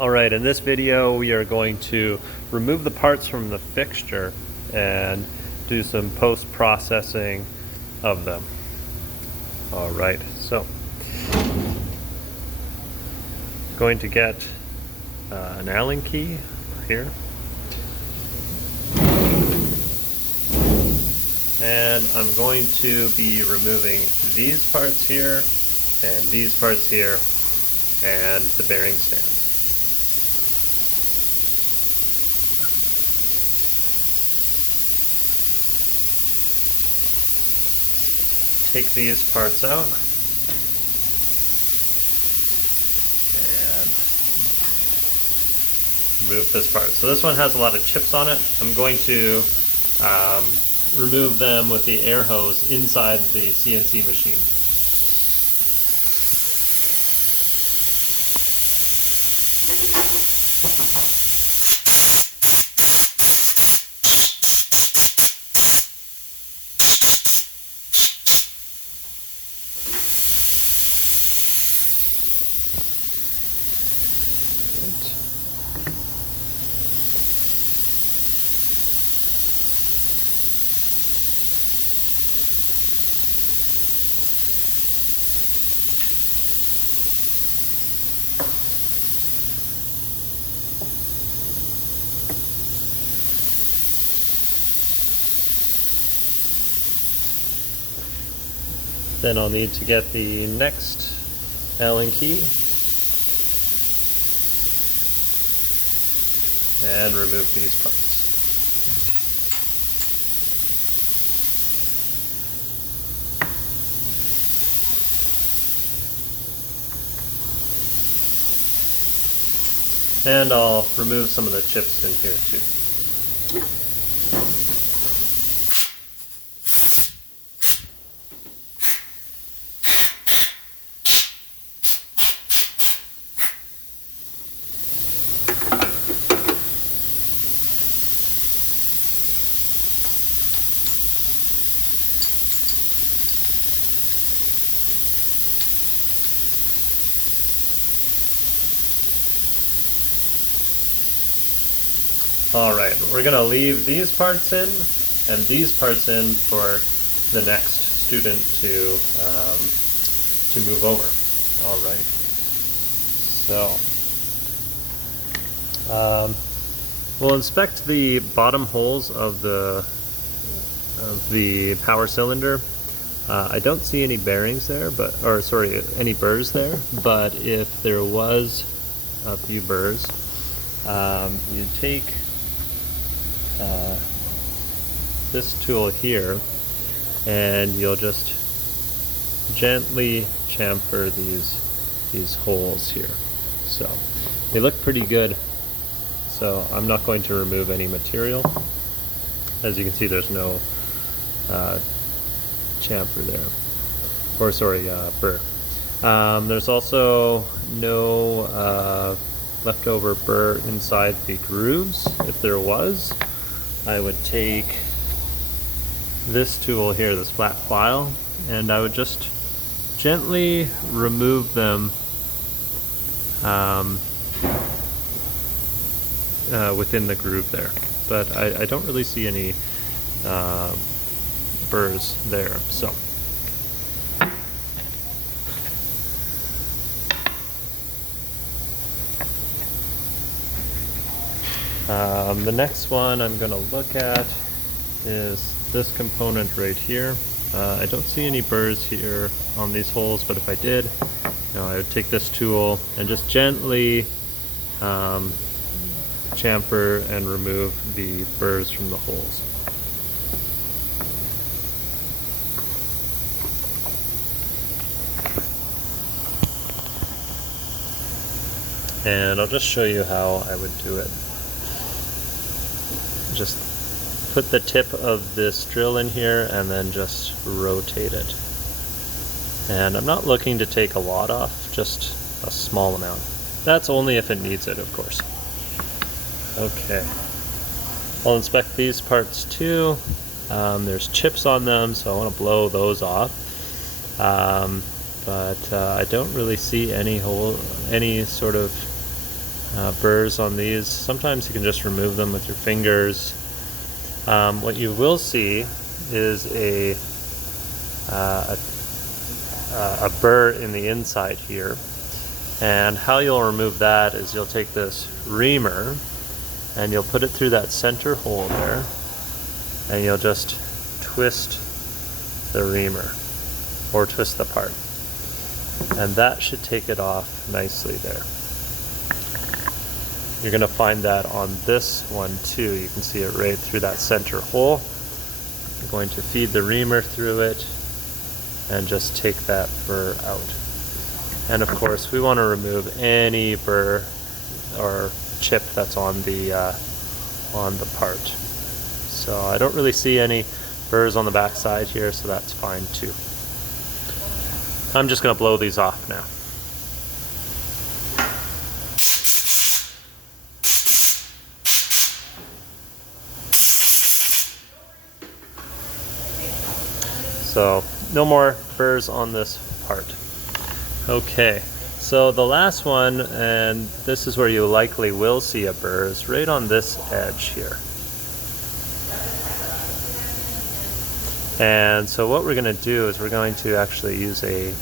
Alright, in this video we are going to remove the parts from the fixture and do some post-processing of them. Alright, so going to get an Allen key here, and I'm going to be removing these parts here and these parts here and the bearing stand. Take these parts out and remove this part. So this one has a lot of chips on it. I'm going to remove them with the air hose inside the CNC machine. Then I'll need to get the next Allen key and remove these parts. And I'll remove some of the chips in here too. Alright, we're going to leave these parts in and these parts in for the next student to move over. Alright, so we'll inspect the bottom holes of the power cylinder. I don't see any bearings there, any burrs there, but if there was a few burrs, you take this tool here and you'll just gently chamfer these holes here. So they look pretty good, so I'm not going to remove any material. As you can see, there's no chamfer there, or burr. There's also no leftover burr inside the grooves. If there was, I would take this tool here, this flat file, and I would just gently remove them within the groove there. But I don't really see any burrs there. So the next one I'm going to look at is this component right here. I don't see any burrs here on these holes, but if I did, I would take this tool and just gently chamfer and remove the burrs from the holes. And I'll just show you how I would do it. Just put the tip of this drill in here and then just rotate it. And I'm not looking to take a lot off, just a small amount. That's only if it needs it, of course. Okay. I'll inspect these parts too. There's chips on them, so I want to blow those off. But I don't really see any sort of burrs on these. Sometimes you can just remove them with your fingers. What you will see is a burr in the inside here. And how you'll remove that is you'll take this reamer and you'll put it through that center hole there, and you'll just twist the reamer or twist the part, and that should take it off nicely there. You're going to find that on this one too. You can see it right through that center hole. You're going to feed the reamer through it and just take that burr out. And of course we want to remove any burr or chip that's on the part. So I don't really see any burrs on the back side here, so that's fine too. I'm just going to blow these off now. So no more burrs on this part. Okay, so the last one, and this is where you likely will see a burr, is right on this edge here. And so what we're going to do is we're going to actually use a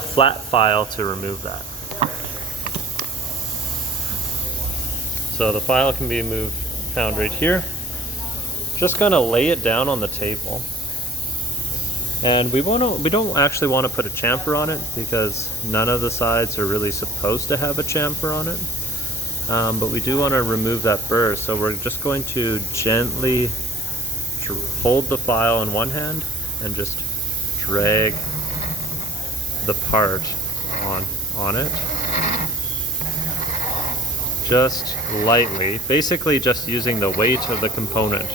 flat file to remove that. So the file can be found right here. Just going to lay it down on the table. And we don't actually want to put a chamfer on it because none of the sides are really supposed to have a chamfer on it. But we do want to remove that burr, so we're just going to gently hold the file in one hand and just drag the part on it. Just lightly, basically just using the weight of the component.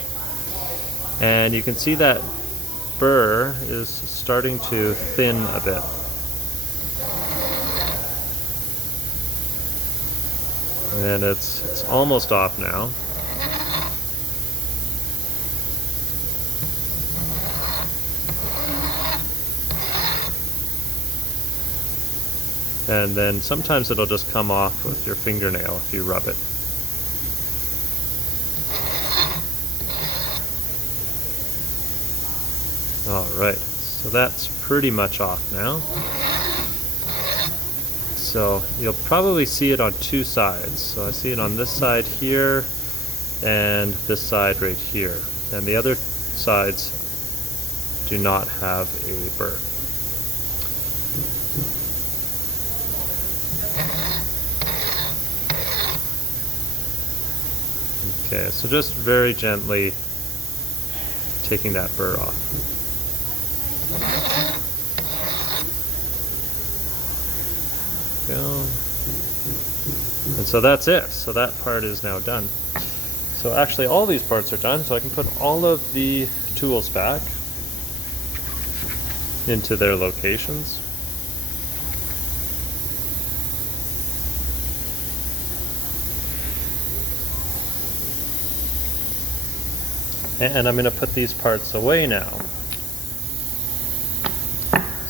And you can see that burr is starting to thin a bit. And it's almost off now. And then sometimes it'll just come off with your fingernail if you rub it. Alright, so that's pretty much off now. So you'll probably see it on two sides. So I see it on this side here and this side right here. And the other sides do not have a burr. Okay, so just very gently taking that burr off. Go. And so that's it. So that part is now done. So actually all these parts are done, so I can put all of the tools back into their locations. And I'm going to put these parts away now.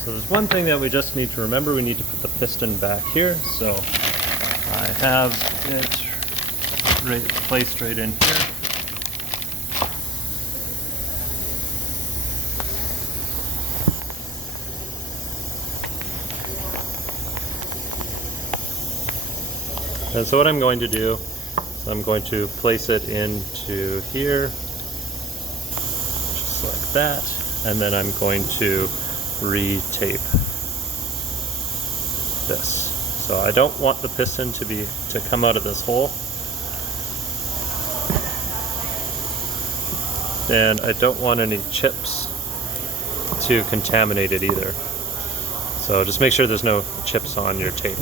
So there's one thing that we just need to remember. We need to put the piston back here. So I have it placed right in here. And so what I'm going to do is I'm going to place it into here, just like that, and then I'm going to re-tape this. So I don't want the piston to come out of this hole, and I don't want any chips to contaminate it either. So just make sure there's no chips on your tape.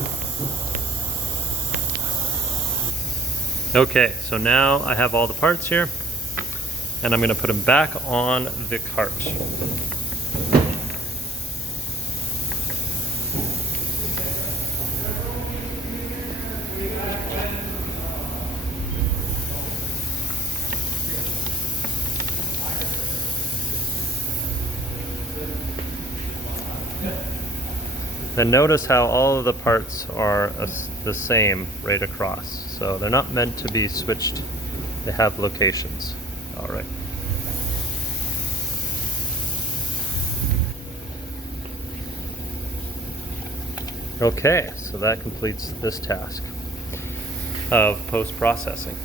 Okay, so now I have all the parts here, and I'm going to put them back on the cart. And notice how all of the parts are the same right across. So they're not meant to be switched. They have locations. All right. Okay, so that completes this task of post-processing.